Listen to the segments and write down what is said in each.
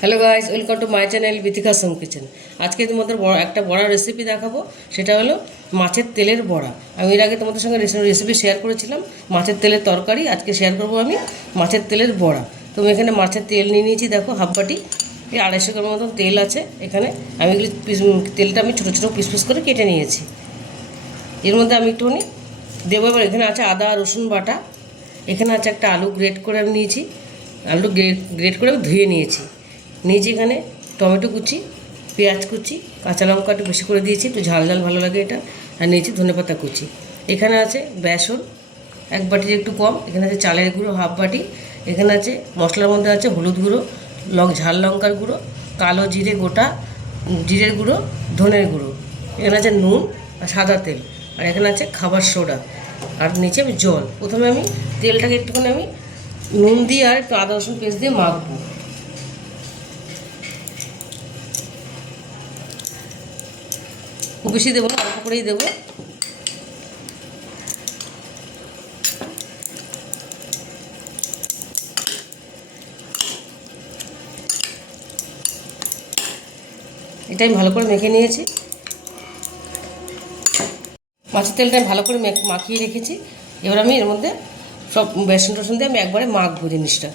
Hello guys, welcome to my channel Bithika Som kitchen. আজকে তোমাদের একটা বড়া রেসিপি দেখাবো। সেটা হলো মাছের তেলের বড়া। আমি এর আগে তোমাদের সঙ্গে রেসিপি শেয়ার করেছিলাম মাছের তেলের তরকারি। আজকে শেয়ার করবো আমি মাছের তেলের বড়া। তো আমি এখানে মাছের তেল নিয়ে নিয়েছি, দেখো হাফ বাটি। এই 250 গ্রাম মতন তেল আছে এখানে। আমি এগুলি তেলটা আমি ছোটো ছোটো পিস পিস করে কেটে নিয়েছি। এর মধ্যে আমি একটুখানি দেবো। এবার এখানে আছে আদা রসুন বাটা। এখানে আছে একটা আলু গ্রেট করে আমি নিয়েছি। আলু গ্রেট করে আমি ধুয়ে নিয়েছি। নিয়েছি এখানে টমেটো কুচি, পেঁয়াজ কুচি, কাঁচা লঙ্কা একটু বেশি করে দিয়েছি, একটু ঝাল ঝাল ভালো লাগে এটা। আর নিয়েছি ধনেপাতা কুচি। এখানে আছে বেসন 1 বাটির একটু কম। এখানে আছে চালের গুঁড়ো হাফ বাটি। এখানে আছে মশলার মধ্যে আছে হলুদ গুঁড়ো, ঝাল লঙ্কার গুঁড়ো, কালো জিরে গোটা, জিরের গুঁড়ো, ধনের গুঁড়ো। এখানে আছে নুন আর সাদা তেল। আর এখানে আছে খাবার সোডা। আর নিচে আমি জল। প্রথমে আমি তেলটাকে একটুখানি আমি নুন দিয়ে আর একটু আদা রসুন পেস্ট দিয়ে মাখবো। খুব বেশি দেবো না, অল্প করেই দেবো। এটা আমি ভালো করে মেখে নিয়েছি। মাছের তেলটা আমি ভালো করে মাখিয়ে রেখেছি। এবার আমি এর মধ্যে সব বেসন টেসন দিয়ে আমি একবারে মাখবো জিনিসটা।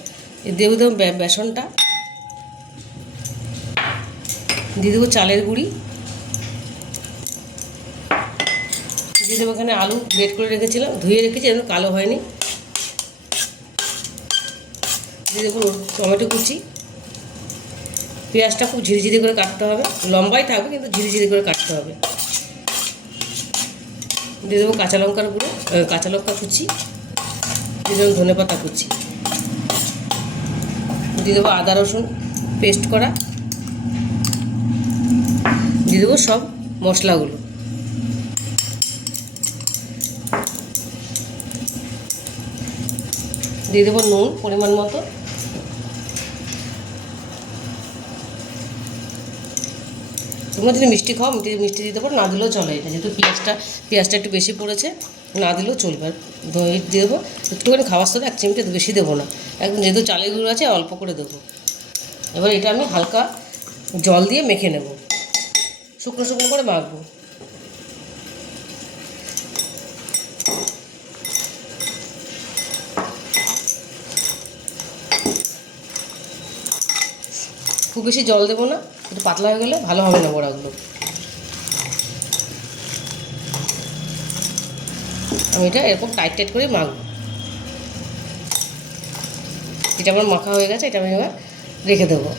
দেবো দেবো বেসনটা, দিয়ে দেবো চালের গুঁড়ি, দিয়ে দেবো এখানে আলু গ্রেট করে রেখেছিলাম, ধুয়ে রেখেছি, যেন কালো হয়নি। দিয়ে দেবো টমেটো কুচি। পেঁয়াজটা খুব ঝিরিঝিরি করে কাটতে হবে, লম্বাই থাকবে কিন্তু ঝিরিঝিরি করে কাটতে হবে। দিয়ে দেবো কাঁচা লঙ্কার গুঁড়ো, কাঁচা লঙ্কা কুচি, দিয়ে দেবো ধনেপাতা কুচি, দিয়ে দেবো আদা রসুন পেস্ট করা, দিয়ে দেবো সব মশলাগুলো। দিয়ে দেবো নুন পরিমাণ মতো। তোমরা যদি মিষ্টি খাও মিষ্টি দিতে পারো, না দিলেও চলে। এটা যেহেতু পেঁয়াজটা একটু বেশি পড়েছে, না দিলেও চলবে। আর দই দিয়ে দেবো একটুখানি, খাওয়ার সাথে 1 চিমটে বেশি দেবো না, একদম যেহেতু চালের গুঁড়ো আছে অল্প করে দেবো। এবার এটা আমি হালকা জল দিয়ে মেখে নেব, শুকনো শুকনো করে মাখবো। খুব বেশি জল দেবো না, একটু পাতলা হয়ে গেলে ভালো হবে না বড়াগুলো। আমি এটা এরকম টাইট টাইট করে মাখবো। এটা আমার মাখা হয়ে গেছে, এটা আমি এবার রেখে দেবো।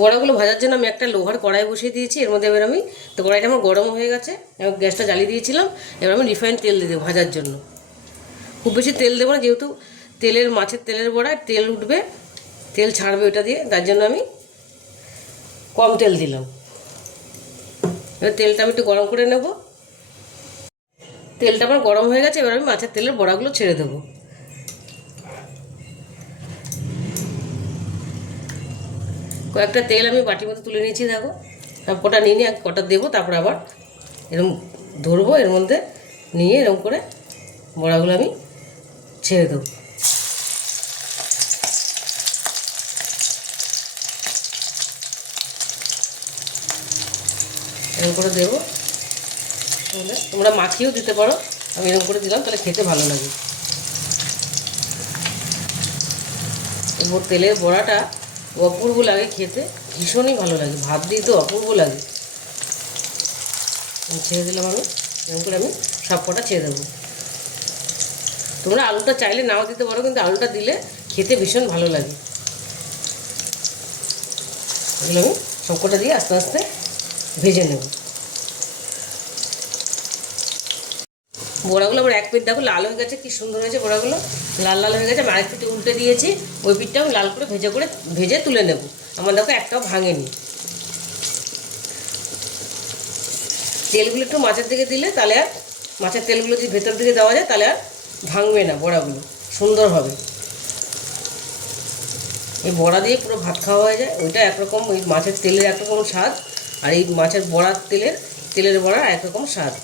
বড়াগুলো ভাজার জন্য আমি একটা লোহার কড়াই বসিয়ে দিয়েছি। এর মধ্যে এবার আমি তো কড়াইটা আমার গরম হয়ে গেছে, এবং গ্যাসটা জ্বালিয়ে দিয়েছিলাম। এবার আমি রিফাইন্ড তেল দিয়ে দেবো ভাজার জন্য। খুব বেশি তেল দেবো না, যেহেতু মাছের তেলের বড়ায় তেল উঠবে, তেল ছাড়বে ওটা দিয়ে, তার জন্য আমি কম তেল দিলাম। এবার তেলটা আমি একটু গরম করে নেব। তেলটা আমার গরম হয়ে গেছে, এবার আমি মাছের তেলের বড়াগুলো ছেড়ে দেবো। কয়েকটা তেল আমি বাটির মধ্যে তুলে নিয়েছি, দেখো। তারপর কটা নিয়ে নিয়ে কটা দেবো, তারপর আবার এরকম ধরবো, এর মধ্যে নিয়ে এরকম করে বড়াগুলো আমি ছেড়ে দেবো। এরকম করে দেবো, তাহলে তোমরা মাখিয়েও দিতে পারো। আমি এরকম করে দিলাম, তাহলে খেতে ভালো লাগে। এরপর তেলের বড়াটা অপূর্ব লাগে খেতে, ভীষণই ভালো লাগে, ভাত দিয়ে তো অপূর্ব লাগে। ছেড়ে দিলাম আমি, এরকম করে আমি সব কটা ছেড়ে দেবো। তোমরা আলুটা চাইলে নাও দিতে পারো, কিন্তু আলুটা দিলে খেতে ভীষণ ভালো লাগে। এগুলো আমি সব কটা দিয়ে আস্তে আস্তে ভেজে নেব। বড়াগুলো আবার এক পিঠ দেখো লাল হয়ে গেছে, কি সুন্দর হয়েছে বড়াগুলো, লাল লাল হয়ে গেছে। আমি আরেক পিঠে উল্টে দিয়েছি, ওই পিঠটা আমি লাল করে ভেজে তুলে নেব। আমার দেখো একটাও ভাঙেনি। তেলগুলো একটু মাছের দিকে দিলে, তাহলে আর মাছের তেলগুলো যদি ভেতর দিকে দেওয়া যায়, তাহলে আর ভাঙবে না, বড়াগুলো সুন্দর হবে। এই বড়া দিয়ে পুরো ভাত খাওয়া হয়ে যায়। ওইটা একরকম, ওই মাছের তেলের একরকম স্বাদ, আর এই মাছের বড়ার তেলের বড়া একরকম স্বাদ।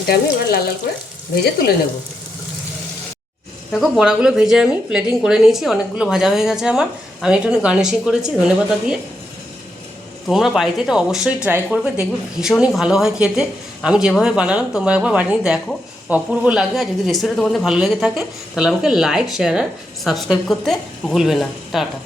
এটা আমি এবার লাল লাল করে ভেজে তুলে নেব। দেখো বড়াগুলো ভেজে আমি প্লেটিং করে নিয়েছি, অনেকগুলো ভাজা হয়ে গেছে আমার। আমি একটু গার্নিশিং করেছি ধনেপাতা দিয়ে। তোমরা বাড়িতে এটা অবশ্যই ট্রাই করবে, দেখবে ভীষণই ভালো হয় খেতে। আমি যেভাবে বানালাম তোমরা একবার বানিয়ে দেখো, অপূর্ব লাগে। আর যদি রেসিপিটা তোমাদের ভালো লেগে থাকে তাহলে আমাকে লাইক, শেয়ার আর সাবস্ক্রাইব করতে ভুলবে না। টাটা।